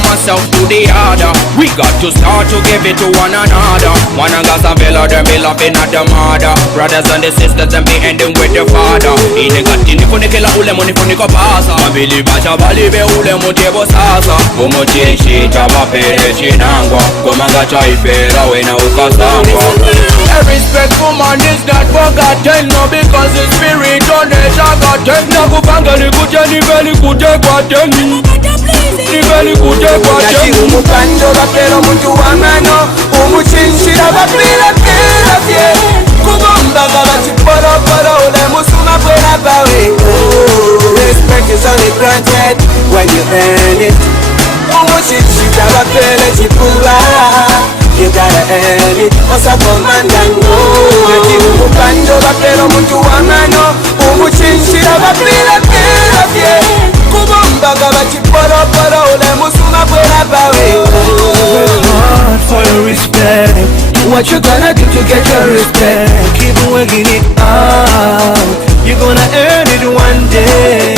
from myself to the other. We got to start to give it to one another. One of us a villa, them be laughing at the mother. Brothers and the sisters, them be ending with the father. Ine gatini funikela ule muni funiko pasa. Mabili bacha balibe ule mutebo sasa. Umuchishi chama pere chinangwa. Gomanga chaipera wena ukasangwa. A respectful man is not forgotten. No because the spirit on the forgotten. Nakupanga nikuje niveli kuje kwa teni. Niveli kuje kwa teni. Nati umupando bakero muntu wangano. Umuchinshira bakira kira fye. Kubomba gabachi poro poro. Ule musuma kwena bawe. Respect is only granted when you earn it. Umuchinshira bakere chipula. You gotta earn it. Osa komandano. Nati umupando bakero muntu wangano. Umuchinshira bakira kira fye. Kubomba gabachi poro poro. Ule musuma kwena bawe. For your respect, what you gonna do to get your respect? Keep working it out, you're gonna earn it one day.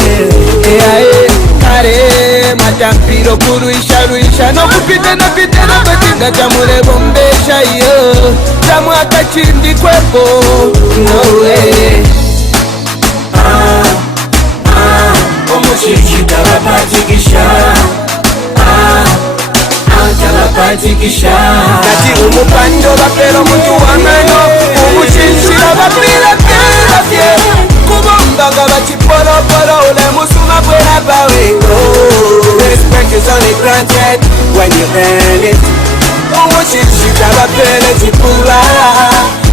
Kare matampiro kuruisha no kupita na pita na batinga chamule bombesha yo chamwa kachindi kwepo no way. Omushishita bapatikisha Nati umupando bakero muntu wangano. Umuchinshira bakira kira fye. Kubomba gabachi poro poro. Ule musuma kwena bawe. Respect is only granted when you earn it. Umuchinshira bakere chipula.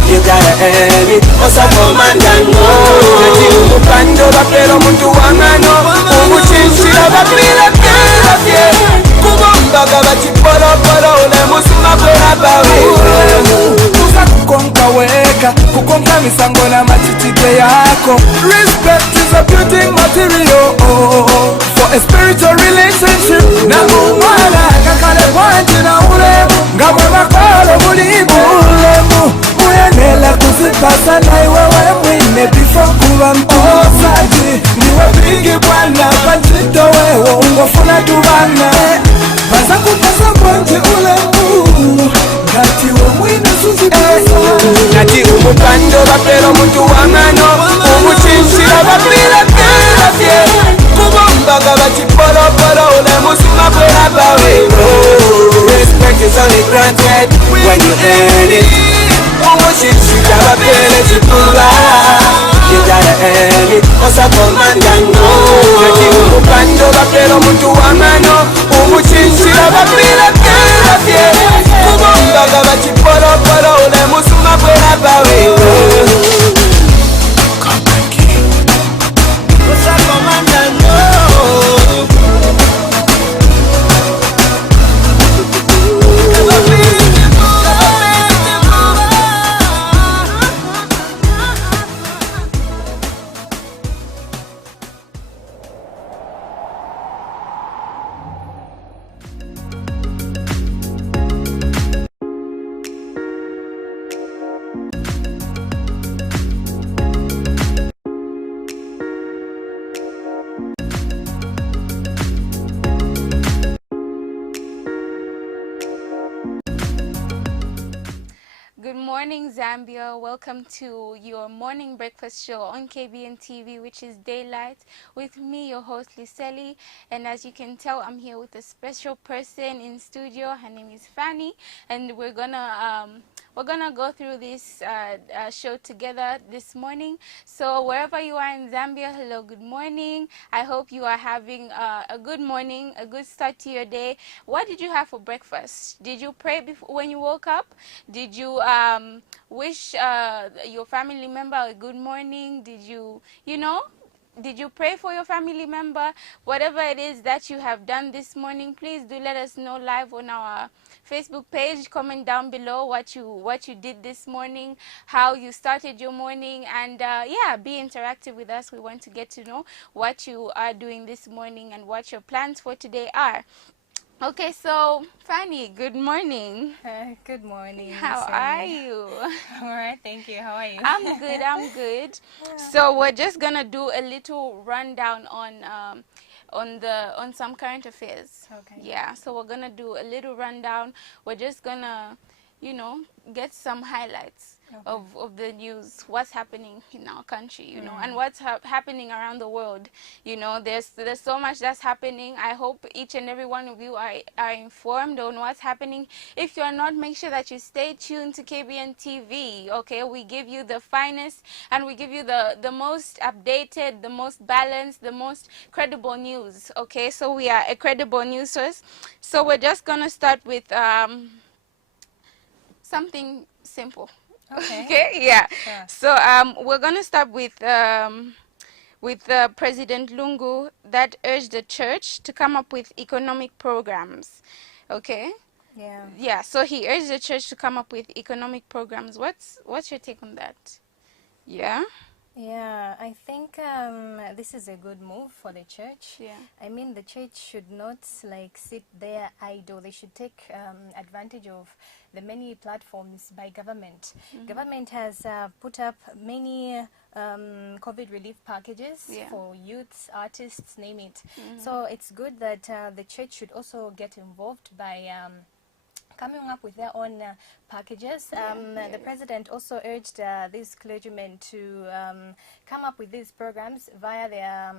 You gotta earn it. Osa komandano. Nati umupando bakero muntu wangano. Umuchinshira bakira kira fye. Kubomba gabachi poro poro. Ule musuma kwena bawe. Kusa kukonka weka. Kukonka misango na machitike yako. Respect is a beauty material for a spiritual relationship. Na mumala kakale wanchi na ulemu. Ngamwe makalo mulibu ulemu. Muyenela kuzipasa na iwewe mwine before kuwa mposaji. Niwe bigi bwana panchito wewe ungofuna tubana. Baza kupasa kwanji ulemu. Nati umwine suzi pasa. Nati umupando bakero muntu wangano. Umuchinshira bakira kira fye. Kubomba gabachi poro poro. Ule musuma kwena bawe. Respect is only granted when you earn it. Umuchinshira bakere chipula. You gotta earn it. Osa komandano. Nati umupando bakero muntu wangano. Umuchinshira bakira kira fye. Kubomba gabachi poro poro. Ule musuma kwena bawe. Osa komandano. Good morning, Zambia. Welcome to your morning breakfast show on KBN TV, which is Daylight, with me, your host, Liseli. And as you can tell, I'm here with a special person in studio. Her name is Fanny, and we're gonna go through this show together this morning. So wherever you are in Zambia, hello, good morning. I hope you are having a good morning, a good start to your day. What did you have for breakfast? Did you pray before when you woke up? Did you wish your family member a good morning? Did you did you pray for your family member? Whatever it is that you have done this morning, please do let us know live on our Facebook page. Comment down below what you did this morning, how you started your morning, and yeah, be interactive with us. We want to get to know what you are doing this morning and what your plans for today are. Okay, so Fanny, good morning. Good morning. How are you? All right, thank you. How are you? I'm good. I'm good. So we're just gonna do a little rundown on on some current affairs. Okay. Yeah, so we're gonna do a little rundown. We're just gonna, get some highlights of the news, what's happening in our country, and what's happening around the world. There's so much that's happening. I hope each and every one of you are informed on what's happening. If you're not, make sure that you stay tuned to KBN TV. Okay, we give you the finest, and we give you the most updated, the most balanced, the most credible news. Okay, so we are a credible news source. So we're just gonna start with something simple. Okay. Okay, yeah. Sure. So we're gonna start with President Lungu that urged the church to come up with economic programs. Okay. Yeah. Yeah. So he urged the church to come up with economic programs. What's your take on that? Yeah. Yeah, I think this is a good move for the church. Yeah. I mean, the church should not sit there idle. They should take advantage of the many platforms by government. Government has put up many COVID relief packages for youths, artists, name it. So it's good that the church should also get involved by coming up with their own packages. The president also urged these clergymen to come up with these programs via their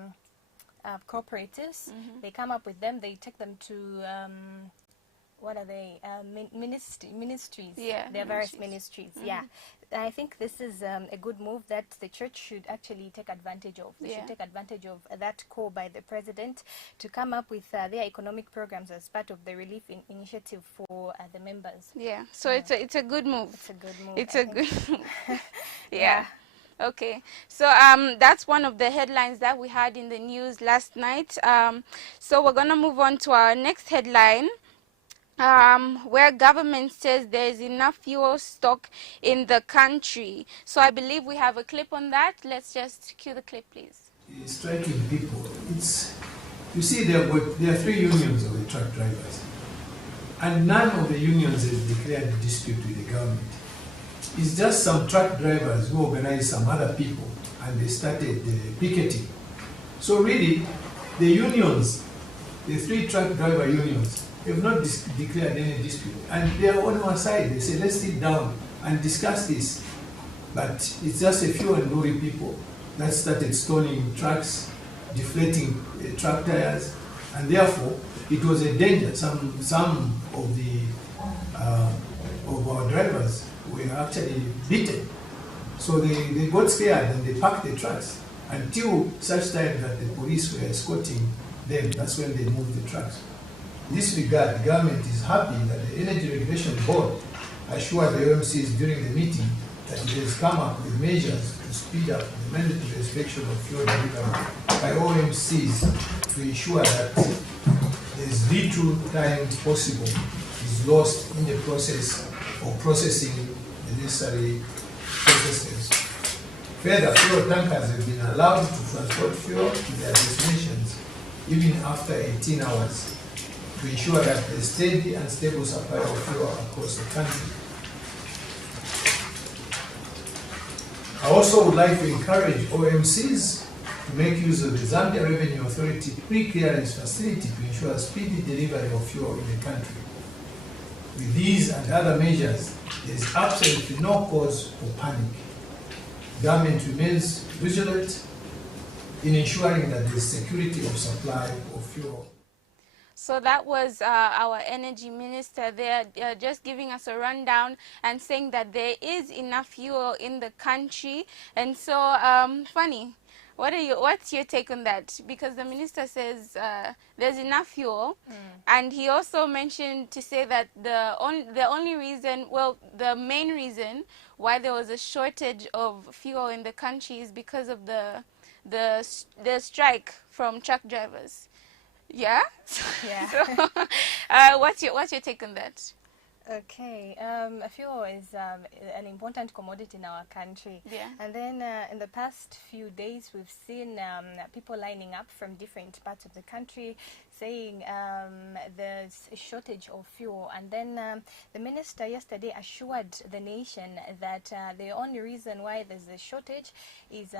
cooperatives. They come up with them, they take them to what are they? Ministries. Yeah, there are various ministries. Yeah, I think this is a good move that the church should actually take advantage of. They should take advantage of that call by the president to come up with their economic programs as part of the relief initiative for the members. Yeah. So it's a good move. It's a good move. It's a good move. Yeah. Okay, so that's one of the headlines that we had in the news last night. So we're gonna move on to our next headline. Where government says there is enough fuel stock in the country. So I believe we have a clip on that. Let's just cue the clip, please. It's striking people. You see, there are three unions of the truck drivers, and none of the unions has declared a dispute with the government. It's just some truck drivers who organized some other people, and they started picketing. So really, the unions, the three truck driver unions, have not declared any dispute. And they are on our side. They say, let's sit down and discuss this. But it's just a few unruly people that started stoning trucks, deflating truck tires, and therefore it was a danger. Some of our drivers were actually beaten. So they got scared and they parked the trucks until such time that the police were escorting them. That's when they moved the trucks. In this regard, the government is happy that the Energy Regulation Board assured the OMCs during the meeting that it has come up with measures to speed up the mandatory inspection of fuel delivery by OMCs to ensure that as little time possible is lost in the process of processing the necessary processes. Further, fuel tankers have been allowed to transport fuel to their destinations even after 18 hours to ensure that the steady and stable supply of fuel across the country. I also would like to encourage OMCs to make use of the Zambia Revenue Authority pre-clearance facility to ensure speedy delivery of fuel in the country. With these and other measures, there is absolutely no cause for panic. Government remains vigilant in ensuring that there is security of supply of fuel. So that was our energy minister there, just giving us a rundown and saying that there is enough fuel in the country. And so, Funny, what's your take on that? Because the minister says there's enough fuel, and he also mentioned to say that the main reason why there was a shortage of fuel in the country is because of the strike from truck drivers. Yeah. Yeah. So, what's your take on that? Okay, fuel is an important commodity in our country. Yeah. And then in the past few days, we've seen people lining up from different parts of the country saying there's a shortage of fuel. And then the minister yesterday assured the nation that the only reason why there's a shortage is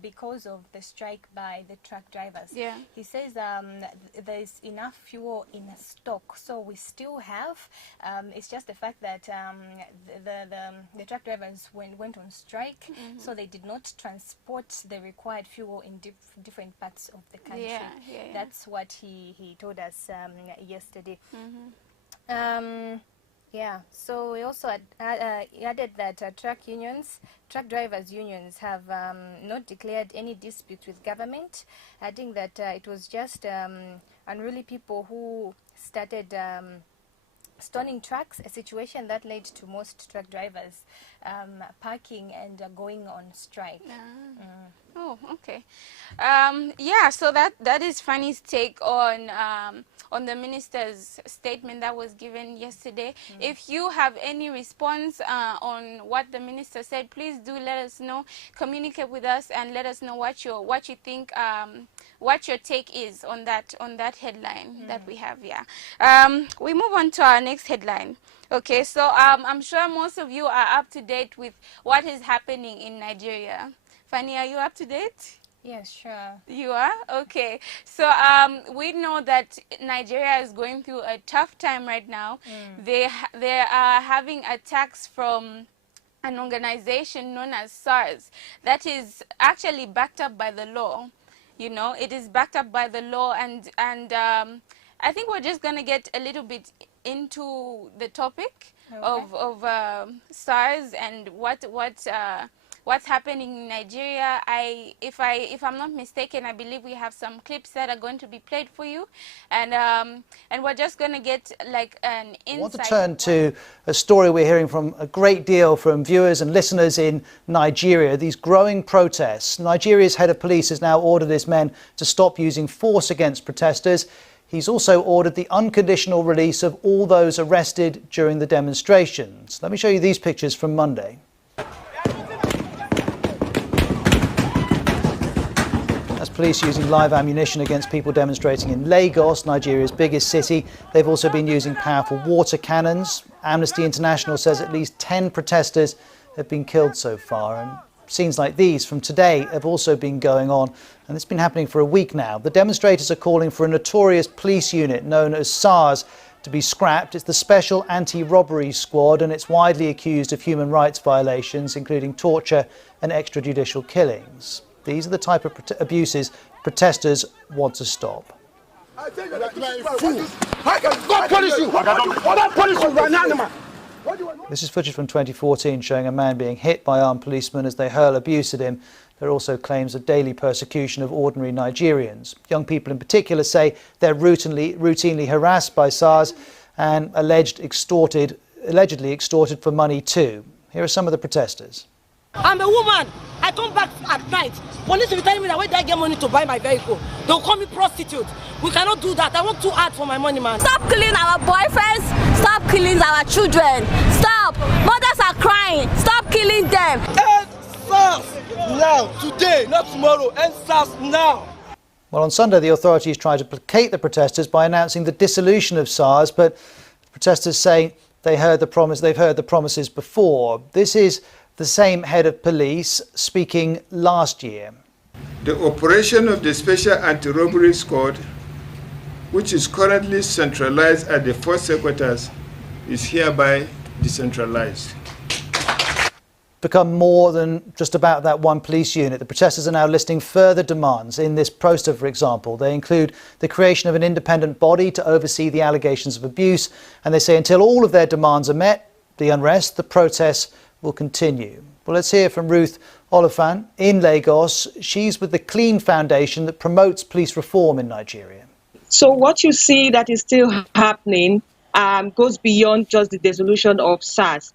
because of the strike by the truck drivers. Yeah. He says there's enough fuel in stock, so we still have. It's just the fact that the truck drivers went on strike, so they did not transport the required fuel in different parts of the country. Yeah. That's what he told us yesterday. Yeah, so we also added that truck drivers unions have not declared any dispute with government, adding that it was just unruly people who started stoning trucks, a situation that led to most truck drivers parking and going on strike. Oh, okay. Yeah, so that is Fanny's take on the minister's statement that was given yesterday. If you have any response on what the minister said, please do let us know. Communicate with us and let us know what you think, what your take is on that headline that we have. Yeah. We move on to our next headline. Okay, so I'm sure most of you are up to date with what is happening in Nigeria. Fanny, are you up to date? Yes, sure. You are? Okay. So we know that Nigeria is going through a tough time right now. They are having attacks from an organization known as SARS that is actually backed up by the law. You know, it is backed up by the law, and I think we're just going to get a little bit into the topic of SARS and what's happening in Nigeria. If I'm not mistaken, I believe we have some clips that are going to be played for you, and we're just going to get like an insight. I want to turn to a story we're hearing from a great deal from viewers and listeners in Nigeria. These growing protests. Nigeria's head of police has now ordered his men to stop using force against protesters. He's also ordered the unconditional release of all those arrested during the demonstrations. Let me show you these pictures from Monday. That's police using live ammunition against people demonstrating in Lagos, Nigeria's biggest city. They've also been using powerful water cannons. Amnesty International says at least 10 protesters have been killed so far. And scenes like these from today have also been going on, and it's been happening for a week now. The demonstrators are calling for a notorious police unit known as SARS to be scrapped. It's the Special Anti-Robbery Squad, and it's widely accused of human rights violations, including torture and extrajudicial killings. These are the type of abuses protesters want to stop. I can punish you. I punish you right now. This is footage from 2014 showing a man being hit by armed policemen as they hurl abuse at him. There are also claims of daily persecution of ordinary Nigerians. Young people in particular say they're routinely harassed by SARS and allegedly extorted for money too. Here are some of the protesters. I'm a woman. I come back at night. Police will be telling me that where did I get money to buy my vehicle? They'll call me prostitute. We cannot do that. I work too hard for my money, man. Stop killing our boyfriends. Stop killing our children. Stop. Mothers are crying. Stop killing them. End SARS now, today, not tomorrow. End SARS now. Well, on Sunday, the authorities tried to placate the protesters by announcing the dissolution of SARS, but protesters say they've heard the promises before. This is the same head of police speaking last year. The operation of the Special Anti-Robbery Squad, which is currently centralized at the 4th headquarters, is hereby decentralized. Become more than just about that one police unit. The protesters are now listing further demands. In this poster, for example, they include the creation of an independent body to oversee the allegations of abuse, and they say until all of their demands are met, the unrest, the protests will continue. Well, let's hear from Ruth Olafan in Lagos. She's with the Clean Foundation that promotes police reform in Nigeria. So what you see that is still happening goes beyond just the dissolution of SARS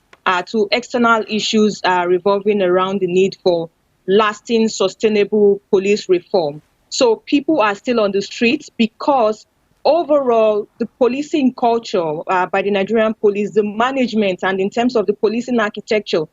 to external issues revolving around the need for lasting, sustainable police reform. So people are still on the streets because overall, the policing culture by the Nigerian police, the management, and in terms of the policing architecture,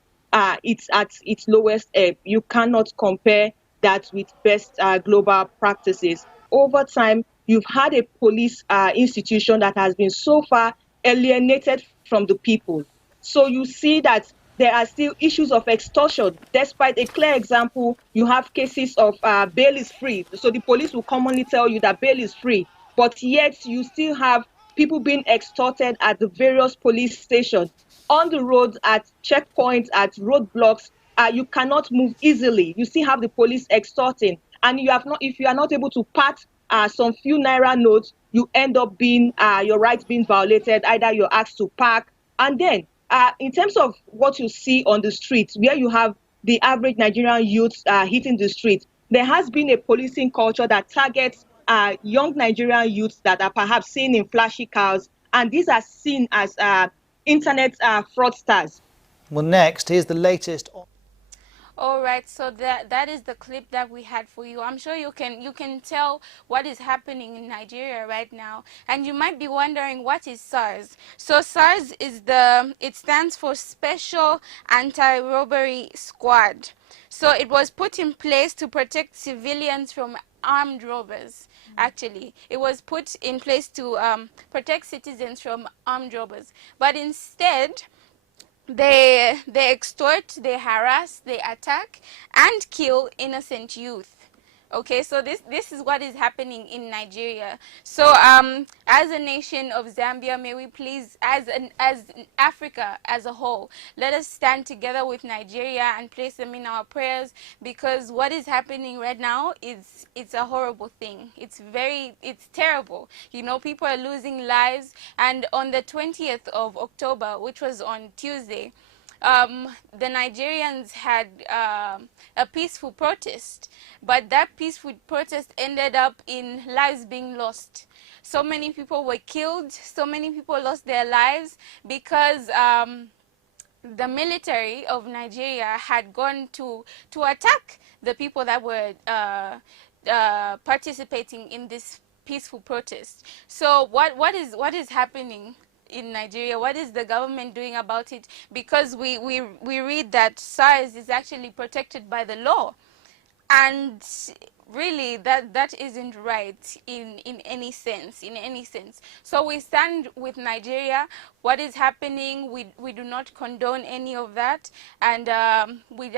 it's at its lowest ebb. You cannot compare that with best global practices. Over time, you've had a police institution that has been so far alienated from the people. So you see that there are still issues of extortion. Despite a clear example, you have cases of bail is free. So the police will commonly tell you that bail is free, but yet you still have people being extorted at the various police stations, on the roads, at checkpoints, at roadblocks. You cannot move easily. You still have the police extorting, and you have not. If you are not able to part some few naira notes, you end up being your rights being violated. Either you're asked to park, and then in terms of what you see on the streets, where you have the average Nigerian youth hitting the streets, there has been a policing culture that targets young Nigerian youths that are perhaps seen in flashy cars, and these are seen as internet fraudsters. Well, next, here's the latest. All right, so that is the clip that we had for you. I'm sure you can tell what is happening in Nigeria right now, and you might be wondering, what is SARS? So SARS is it stands for Special Anti-Robbery Squad. So it was put in place to protect civilians from armed robbers. Actually, it was put in place to protect citizens from armed robbers, but instead they extort, they harass, they attack and kill innocent youth. Okay, so this is what is happening in Nigeria. So as a nation of Zambia, may we please, as Africa as a whole, let us stand together with Nigeria and place them in our prayers, because what is happening right now it's a horrible thing. It's terrible. You know, people are losing lives, and on the 20th of October, which was on Tuesday, the Nigerians had a peaceful protest, but that peaceful protest ended up in lives being lost. So many people were killed, so many people lost their lives because the military of Nigeria had gone to attack the people that were participating in this peaceful protest. So what is happening in Nigeria? What is the government doing about it? Because we read that SARS is actually protected by the law, and really that isn't right in any sense. So we stand with Nigeria. What is happening, we do not condone any of that, and we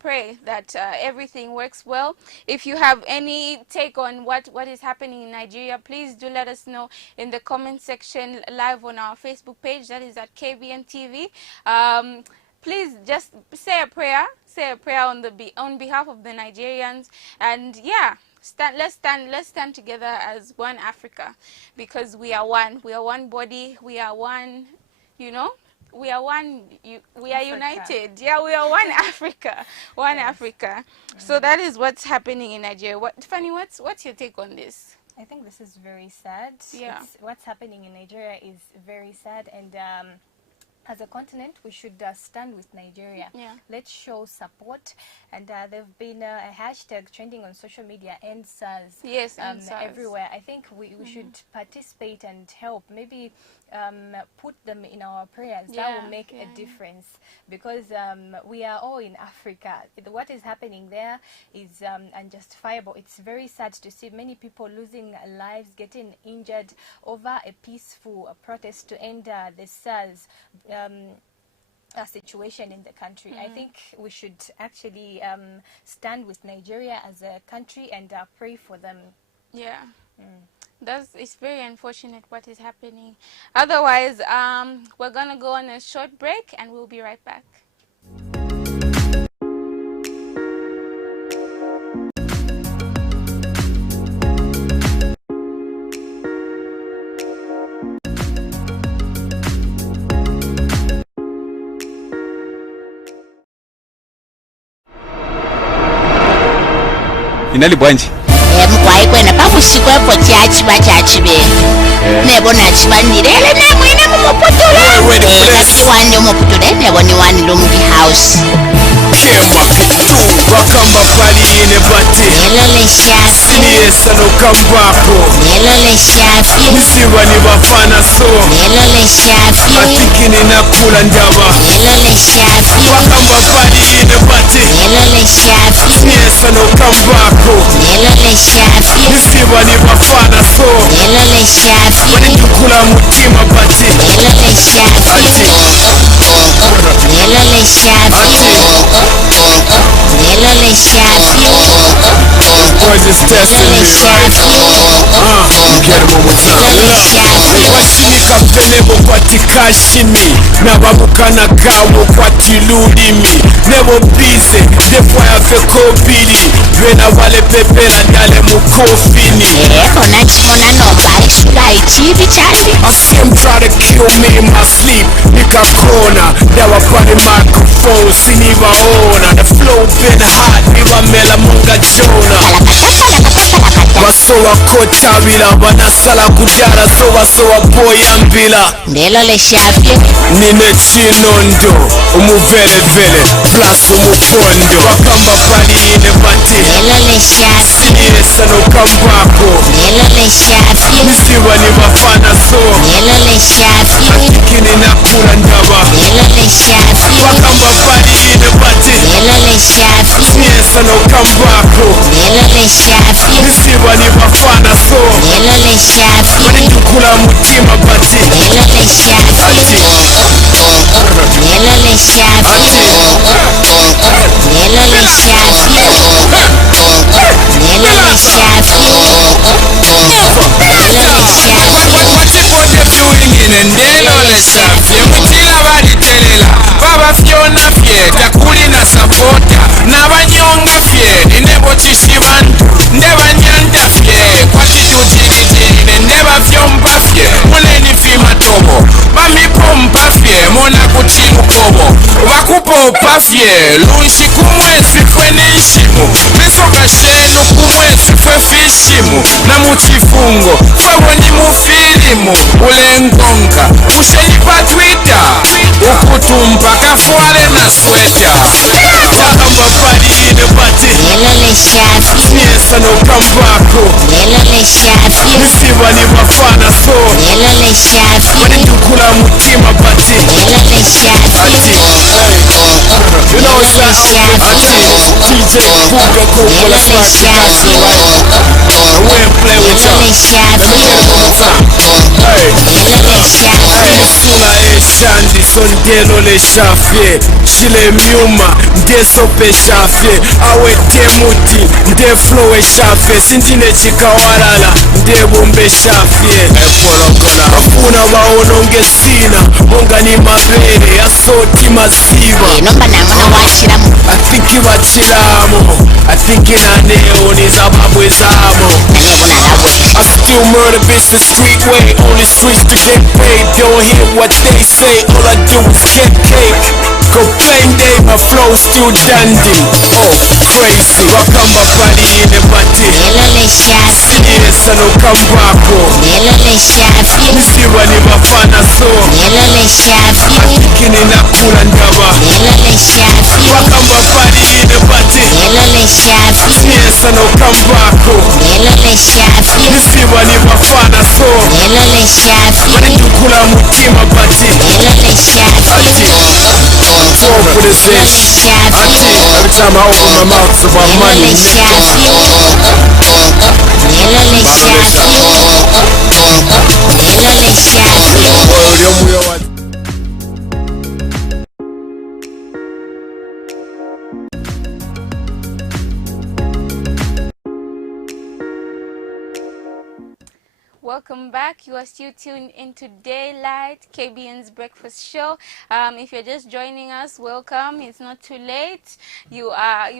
pray that everything works well. If you have any take on what is happening in Nigeria, please do let us know in the comment section live on our Facebook page, that is at KBN TV. Please just say a prayer on behalf of the Nigerians, and yeah, let's stand together as one Africa, because we are one body, we are one, we are one, we are united. Yeah, we are one Africa, Africa. So that is what's happening in Nigeria. Fanny, what's your take on this? I think this is very sad. Yeah. What's happening in Nigeria is very sad, and as a continent, we should stand with Nigeria. Yeah. Let's show support. And there've been a hashtag trending on social media, End SARS. Yes, End SARS. Everywhere. I think we should participate and help. Maybe put them in our prayers. Yeah, that will make a difference, because we are all in Africa. What is happening there is unjustifiable. It's very sad to see many people losing lives, getting injured over a peaceful protest to end the SARS situation in the country. I think we should actually stand with Nigeria as a country and pray for them. Yeah. It's very unfortunate what is happening. Otherwise, we're gonna go on a short break and we'll be right back. Inali bwanji mukwayikwena pamusikwepo chachiba chachibeni nebona chibanirele namwine house. Wakamba pali ine bati Siniesa no kambako Misiwa ni wafana so Atikini na kula ndaba Wakamba pali ine bati Siniesa no kambako Misiwa ni wafana so Wani tukula mutima bati Boys is testing me, right? Get him one more time. Washimika pelebo kwa tikashimi Na babukana gawo kwa tilulimi Nebo bize, defwa ya feko bili Vena wale pepela ndale mukofini I see him try to kill me in my sleep Nika kona, dawa pale microphone Siniva ona, the flow been hot Niva mela munga jona Wasowa kotabila, wanasala kujara So wasowa poyambila Nine chinondo, umuvele vele Plus umupondo Wakamba pali ine bati Siniesa no kambako Misiwa ni wafana so Atikini na kula ndaba Wakamba pali ine bati Siniesa no kambako Misiwa ni wafana so Wani tukula mutima bati Baba fiona fye, takuli na sapota Nabanyonga fye, ninebo chishibantu Ndeba nyanda fye, kwa kitu jiri Ndeba vyomba fye, muleni fima tobo Mami pompa fye, mona kuchimu kobo Wakupopa fye, lunshi kumwezi kwene ishimu Misoka shenu kumwezi kwe fishimu Na muchifungo, kwewo ni mufilimu Ulengonga, usheni pa Twitter Ukutumpa kafuale na sweta Wakamba pali ine bati Siniesa no kambako Misiwa ni wafana so Wani tukula mutima bati You know it's that DJ Kuga Kuga, let's rock it out, right? We ain't play with y'all. Let me get it one more time. Hey, Sula e shandi sondelo le shafye Chile miuma, nde sope shafye Awe temuti, nde flow e shafye Sintine chikawalala, nde bombe shafye Afuna waononge sina, monga ni mabere Asoti masiva I think ibachiramo I think inaneo ni zababwe zamo I still murder bitch the street way Only streets to get paid Don't hear what they say All I do is get cake Go plain day my flow still dandy Oh crazy Wakamba pali ine bati Siniesa no kambako Misiwa ni wafana so Atikini na kula ndaba Wakamba pali ine bati Siniesa no kambako Misiwa ni wafana so Wani tukula mutima bati Talk with his ish Every time I open my mouth it's about money Welcome back. You are still tuned into Daylight, KBN's breakfast show. If you're just joining us, welcome. It's not too late. You are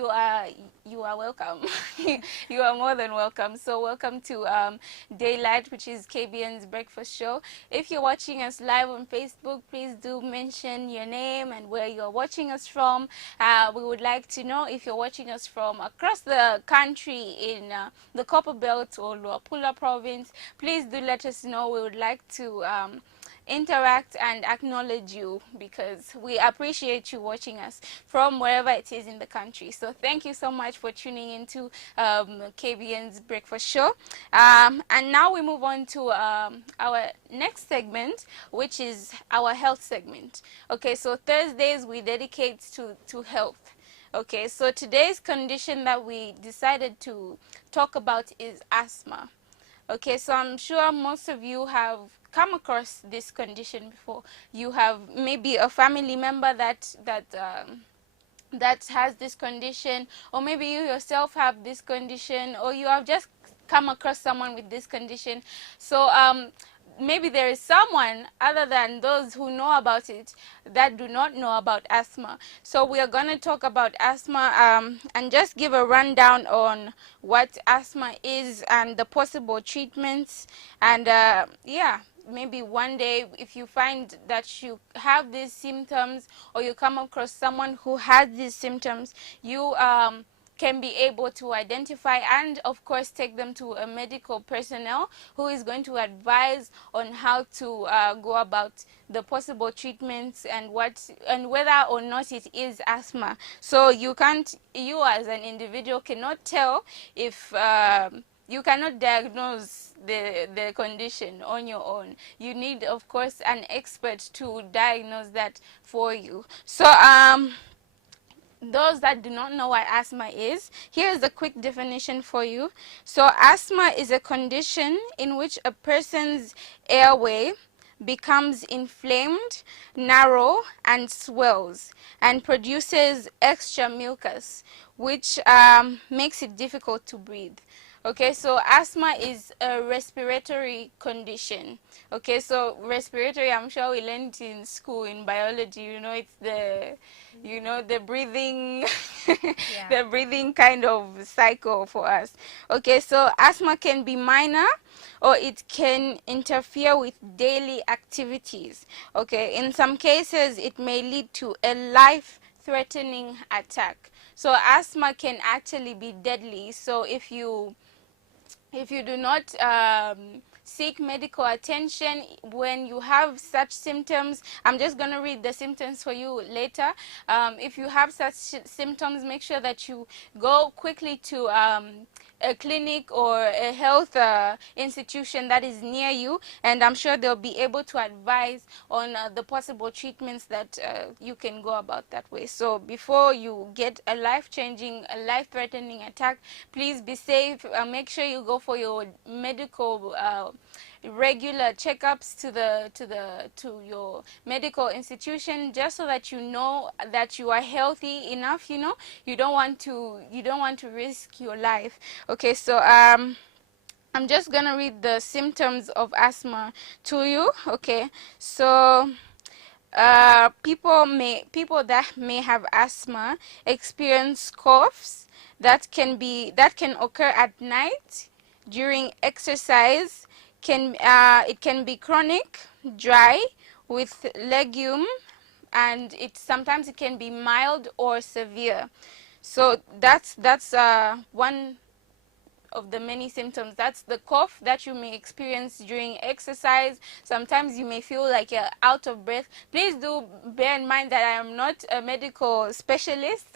welcome. You are more than welcome. So welcome to Daylight, which is KBN's breakfast show. If you're watching us live on Facebook, please do mention your name and where you're watching us from. We would like to know if you're watching us from across the country in the Copper Belt or Luapula province. Please do let us know. We would like to interact and acknowledge you, because we appreciate you watching us from wherever it is in the country. So thank you so much for tuning into KBN's Breakfast Show. And now we move on to our next segment, which is our health segment. Okay, so Thursdays we dedicate to health. Okay, so today's condition that we decided to talk about is asthma. Okay, so I'm sure most of you have come across this condition before. You have maybe a family member that has this condition, or maybe you yourself have this condition, or you have just come across someone with this condition. So maybe there is someone other than those who know about it that do not know about asthma. So we are going to talk about asthma and just give a rundown on what asthma is and the possible treatments. And yeah, maybe one day if you find that you have these symptoms, or you come across someone who has these symptoms, you can be able to identify and of course take them to a medical personnel who is going to advise on how to go about the possible treatments and whether or not it is asthma. So you as an individual cannot tell if you cannot diagnose the condition on your own. You need, of course, an expert to diagnose that for you. So those that do not know what asthma is, here's a quick definition for you. So asthma is a condition in which a person's airway becomes inflamed, narrow, and swells, and produces extra mucus, which makes it difficult to breathe. Okay, so asthma is a respiratory condition. Okay, so respiratory, I'm sure we learned in school in biology. You know, it's the breathing, the breathing kind of cycle for us. Okay, so asthma can be minor, or it can interfere with daily activities. Okay, in some cases, it may lead to a life-threatening attack. So asthma can actually be deadly. So if you do not seek medical attention when you have such symptoms, I'm just going to read the symptoms for you later. If you have such symptoms, make sure that you go quickly to a clinic or a health institution that is near you, and I'm sure they'll be able to advise on the possible treatments that you can go about that way. So before you get a life-changing, a life-threatening attack, please be safe. Make sure you go for your medical regular checkups to your medical institution, just so that you know that you are healthy enough. You don't want to risk your life. Okay, so I'm just gonna read the symptoms of asthma to you. Okay, so people that may have asthma experience coughs that can occur at night during exercise. It can be chronic, dry, with legume, and sometimes it can be mild or severe. So that's one of the many symptoms. That's the cough that you may experience during exercise. Sometimes you may feel like you're out of breath. Please do bear in mind that I am not a medical specialist.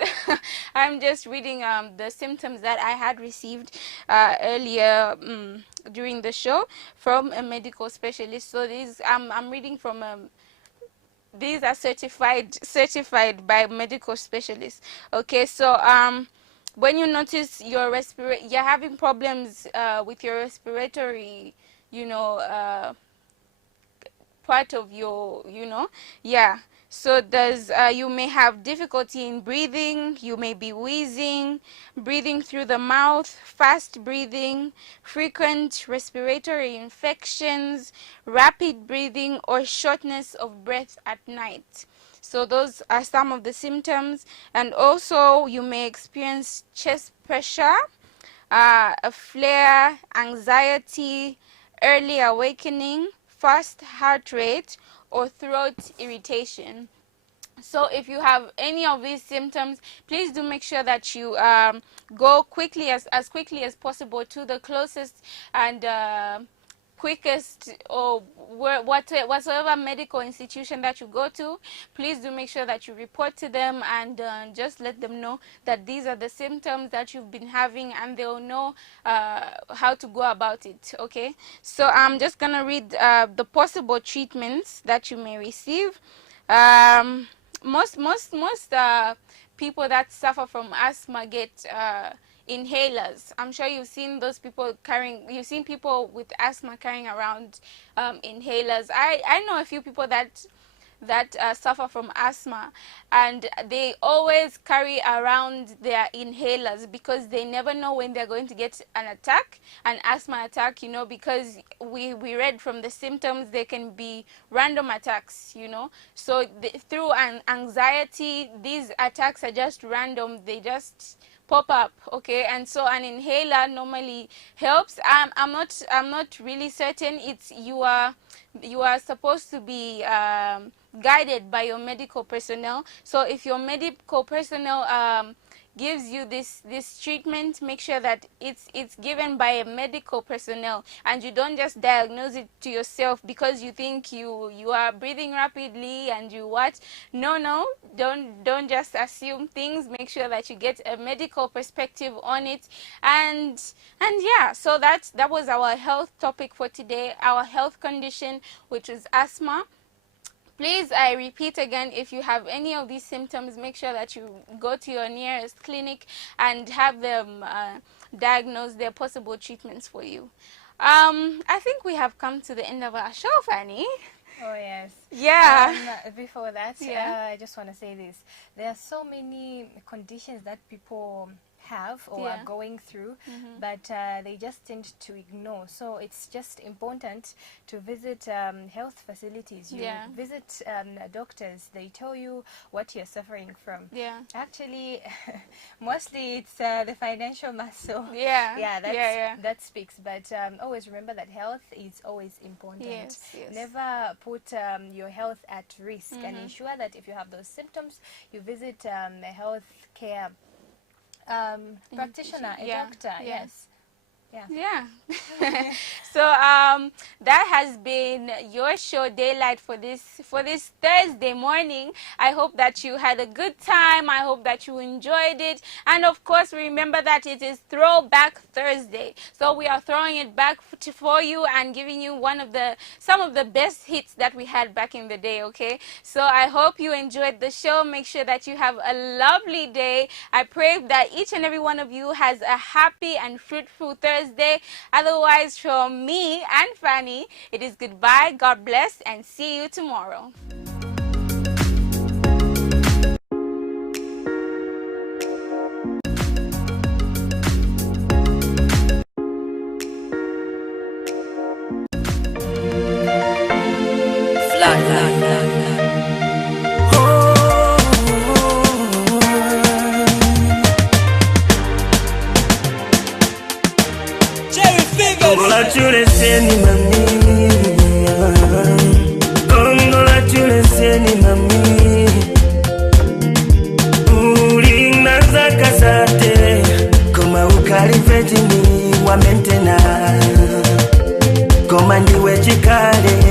I'm just reading the symptoms that I had received earlier during the show from a medical specialist. So I'm reading from these are certified by medical specialists. Okay, so when you notice you're having problems with your respiratory, part of your, so you may have difficulty in breathing, you may be wheezing, breathing through the mouth, fast breathing, frequent respiratory infections, rapid breathing, or shortness of breath at night. So those are some of the symptoms. And also you may experience chest pressure, a flare, anxiety, early awakening, fast heart rate, or throat irritation. So if you have any of these symptoms, please do make sure that you go quickly as quickly as possible to the closest and quickest or whatsoever medical institution that you go to, please do make sure that you report to them and just let them know that these are the symptoms that you've been having, and they'll know how to go about it. Okay, so I'm just gonna read the possible treatments that you may receive. Most people that suffer from asthma get inhalers. I'm sure you've seen those people you've seen people with asthma carrying around inhalers. I know a few people that suffer from asthma, and they always carry around their inhalers because they never know when they're going to get an asthma attack, you know, because we read from the symptoms they can be random attacks, you know. So through an anxiety, these attacks are just random, they just pop up. Okay, and so an inhaler normally helps. I'm not really certain. You are supposed to be guided by your medical personnel. So if your medical personnel gives you this treatment, make sure that it's given by a medical personnel, and you don't just diagnose it to yourself because you think you are breathing rapidly and you what. No, don't just assume things. Make sure that you get a medical perspective on it. And yeah, so that was our health topic for today, our health condition, which is asthma. Please, I repeat again, if you have any of these symptoms, make sure that you go to your nearest clinic and have them diagnose their possible treatments for you. I think we have come to the end of our show, Fanny. Oh, yes. Yeah. Before that, yeah. I just want to say this. There are so many conditions that people have or are going through, but they just tend to ignore. So it's just important to visit health facilities. You visit doctors. They tell you what you're suffering from. Yeah. Actually, mostly it's the financial muscle. Yeah. That speaks. But always remember that health is always important. Yes. Never put your health at risk, and ensure that if you have those symptoms, you visit a health care practitioner, a doctor. Yes. Yeah. So that has been your show, Daylight, for this Thursday morning. I hope that you had a good time. I hope that you enjoyed it, and of course remember that it is Throwback Thursday, so we are throwing it back for you and giving you some of the best hits that we had back in the day. Okay, so I hope you enjoyed the show. Make sure that you have a lovely day. I pray that each and every one of you has a happy and fruitful Thursday. Otherwise, from me and Fanny, it is goodbye, God bless, and see you tomorrow. Komandi we chikale